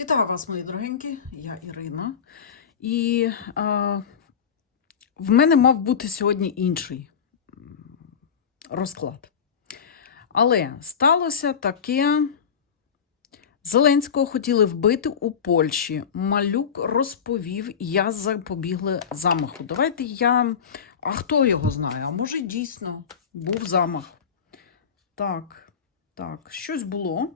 Вітаю вас, мої дорогенькі, я Ірина. І а, в мене мав бути сьогодні інший розклад. Але сталося таке. Зеленського хотіли вбити у Польщі. Малюк розповів, я запобігла замаху. Давайте я. А хто його знає? А може, дійсно був замах. Так, так, щось було.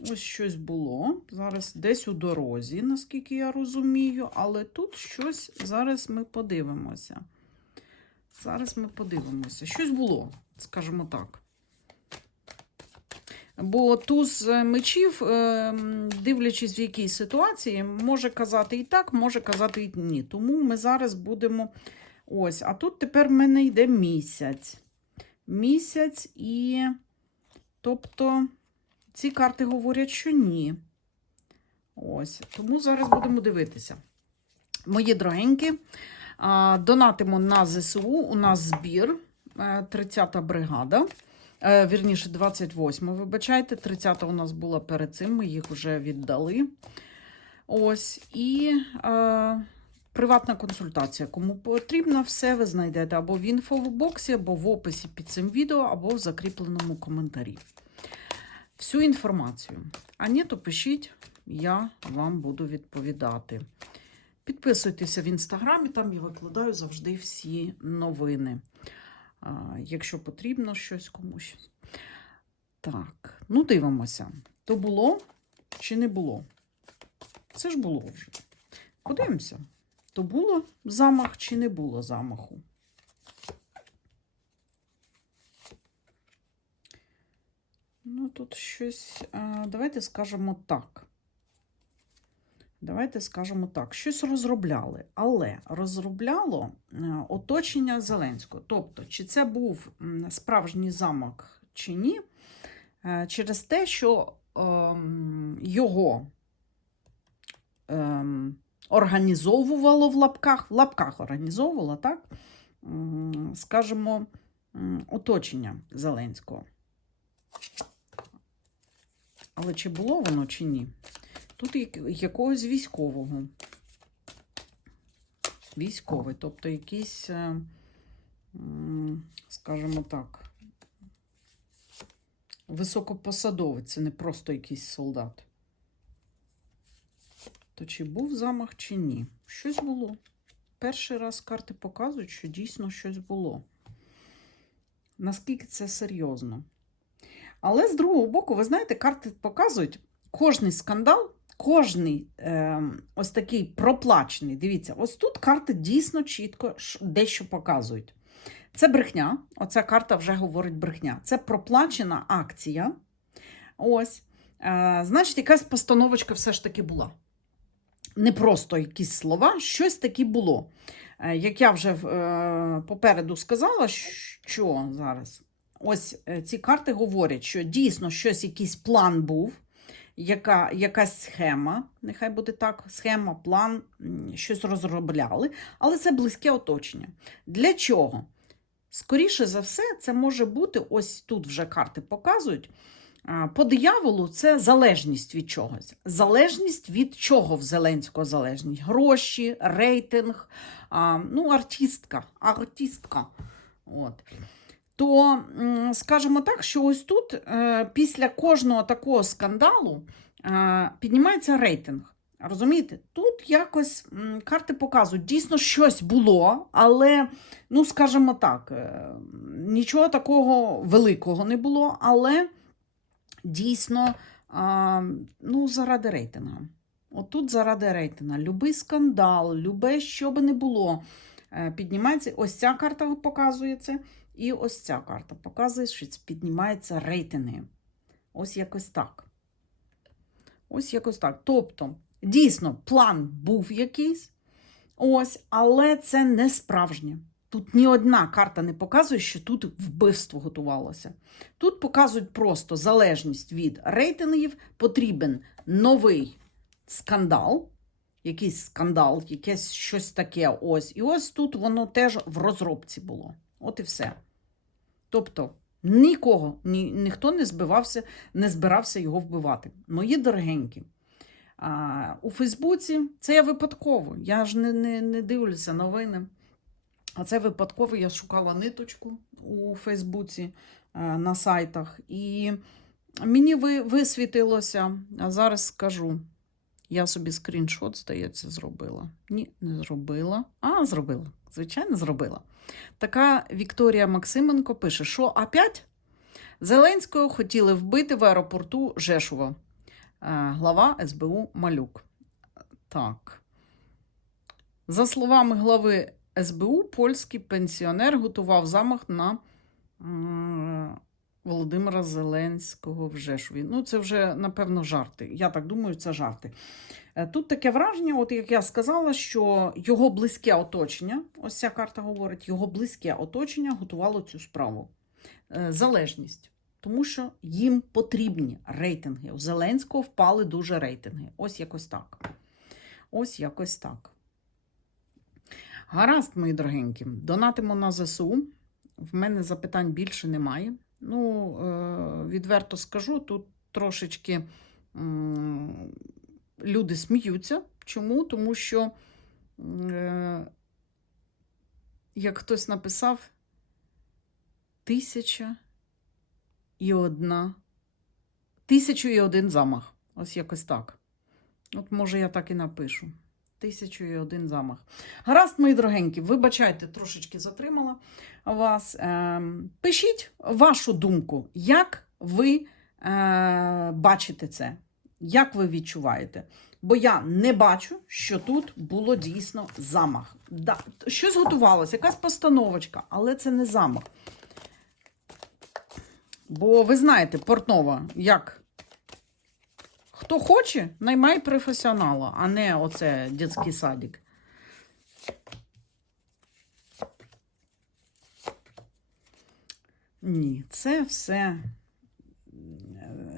Ось щось було. Зараз десь у дорозі, наскільки я розумію, але тут щось зараз ми подивимося. Зараз ми подивимося. Щось було, скажімо так. Бо туз е, мечів, е, дивлячись в якій ситуації, може казати і так, може казати і ні. Тому ми зараз будемо. Ось, а тут тепер в мене йде місяць. Місяць і. Тобто. Ці карти говорять, що ні. Ось, тому зараз будемо дивитися. Мої дорогенькі, донатимо на ЗСУ. У нас збір, е, 30-та бригада. Е, Вірніше, 28 вибачайте. 30-та у нас була перед цим, ми їх вже віддали. Ось, і е, приватна консультація. Кому потрібно, все ви знайдете або в інфобоксі, або в описі під цим відео, або в закріпленому коментарі всю інформацію. А ні, то пишіть, я вам буду відповідати. Підписуйтеся в інстаграмі, там я викладаю завжди всі новини. Якщо потрібно щось комусь. Так, ну дивимося. То було чи не було? Це ж було вже. Подивимося, то було замах чи не було замаху. Ну, тут щось. Давайте скажемо так. Давайте скажемо так. Щось розробляли, але розробляло е, оточення Зеленського. Тобто, чи це був справжній замок чи ні, е, через те, що його ем, організовувало в лапках, в лапках організовувало, так? М, Скажімо, оточення Зеленського. Але чи було воно, чи ні? Тут якогось військового. Військовий, тобто якийсь, е, скажімо так, високопосадовець, це не просто якийсь солдат. То чи був замах, чи ні? Щось було. Перший раз карти показують, що дійсно щось було. Наскільки це серйозно? Але з другого боку, ви знаєте, карти показують кожний скандал, кожний е, ось такий проплачений. Дивіться, ось тут карти дійсно чітко дещо показують. Це брехня. Оця карта вже говорить брехня. Це проплачена акція. Ось. Е, значить, якась постановочка все ж таки була. Не просто якісь слова, щось таке було. Е, як я вже е, попереду сказала, що зараз. Ось е, ці карти говорять, що дійсно щось, якийсь план був, яка, якась схема, нехай буде так, схема, план, щось розробляли, але це близьке оточення. Для чого? Скоріше за все, це може бути, ось тут вже карти показують. По дияволу це залежність від чогось. Залежність від чого в Зеленського залежність? Гроші, рейтинг, ну, артистка, артистка. От то скажімо так, що ось тут е, після кожного такого скандалу е, піднімається рейтинг. Розумієте? Тут якось карти показують, дійсно щось було, але, ну, скажімо так, е, нічого такого великого не було, але дійсно, ну, заради рейтингу. Отут заради рейтинга. Любий скандал, любе, що би не було, піднімається. Ось ця карта показує це. І ось ця карта показує, що піднімаються рейтинги. Ось якось так. Ось якось так. Тобто, дійсно, план був якийсь, ось, але це не справжнє. Тут ні одна карта не показує, що тут вбивство готувалося. Тут показують просто залежність від рейтингів, потрібен новий скандал, якийсь скандал, якесь щось таке. Ось. І ось тут воно теж в розробці було. От і все. Тобто нікого, ні, ніхто не збивався, не збирався його вбивати. Мої дорогенькі, А, у Фейсбуці це я випадково. Я ж не, не, не дивлюся новини. А це випадково я шукала ниточку у Фейсбуці е, на сайтах. І мені ви, висвітилося, а зараз скажу. Я собі скріншот, здається, зробила. Ні, не зробила. А, зробила. Звичайно, зробила. Така Вікторія Максименко пише, що опять Зеленського хотіли вбити в аеропорту Жешува. Е, Глава СБУ Малюк. Так. За словами глави СБУ, польський пенсіонер готував замах на Володимира Зеленського в Жешові. Ну, це вже, напевно, жарти. Я так думаю, це жарти. Е, Тут таке враження, от як я сказала, що його близьке оточення, ось ця карта говорить, його близьке оточення готувало цю справу. Е, Залежність. Тому що їм потрібні рейтинги. У Зеленського впали дуже рейтинги. Ось якось так. Ось якось так. Гаразд, мої дорогенькі, донатимо на ЗСУ. В мене запитань більше немає. Ну, е, відверто скажу, тут трошечки люди сміються. Чому? Тому що, е, як хтось написав, тисяча і одна. Тисячу і один замах. Ось якось так. От, може, я так і напишу. Тисячу і один замах. Гаразд, мої дорогенькі, вибачайте, трошечки затримала вас. Ем, пишіть вашу думку, як ви е, бачите це, як ви відчуваєте. Бо я не бачу, що тут було дійсно замах. Да, щось готувалося, якась постановочка, але це не замах. Бо ви знаєте, Портнова, як хто хоче, наймай професіонала, а не оце дитячий садик. Ні, це все е,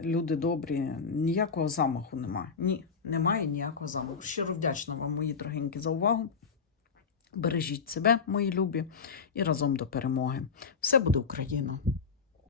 люди добрі, ніякого замаху немає. Ні, немає ніякого замаху. Щиро вдячна вам, мої дорогенькі, за увагу. Бережіть себе, мої любі, і разом до перемоги. Все буде Україна!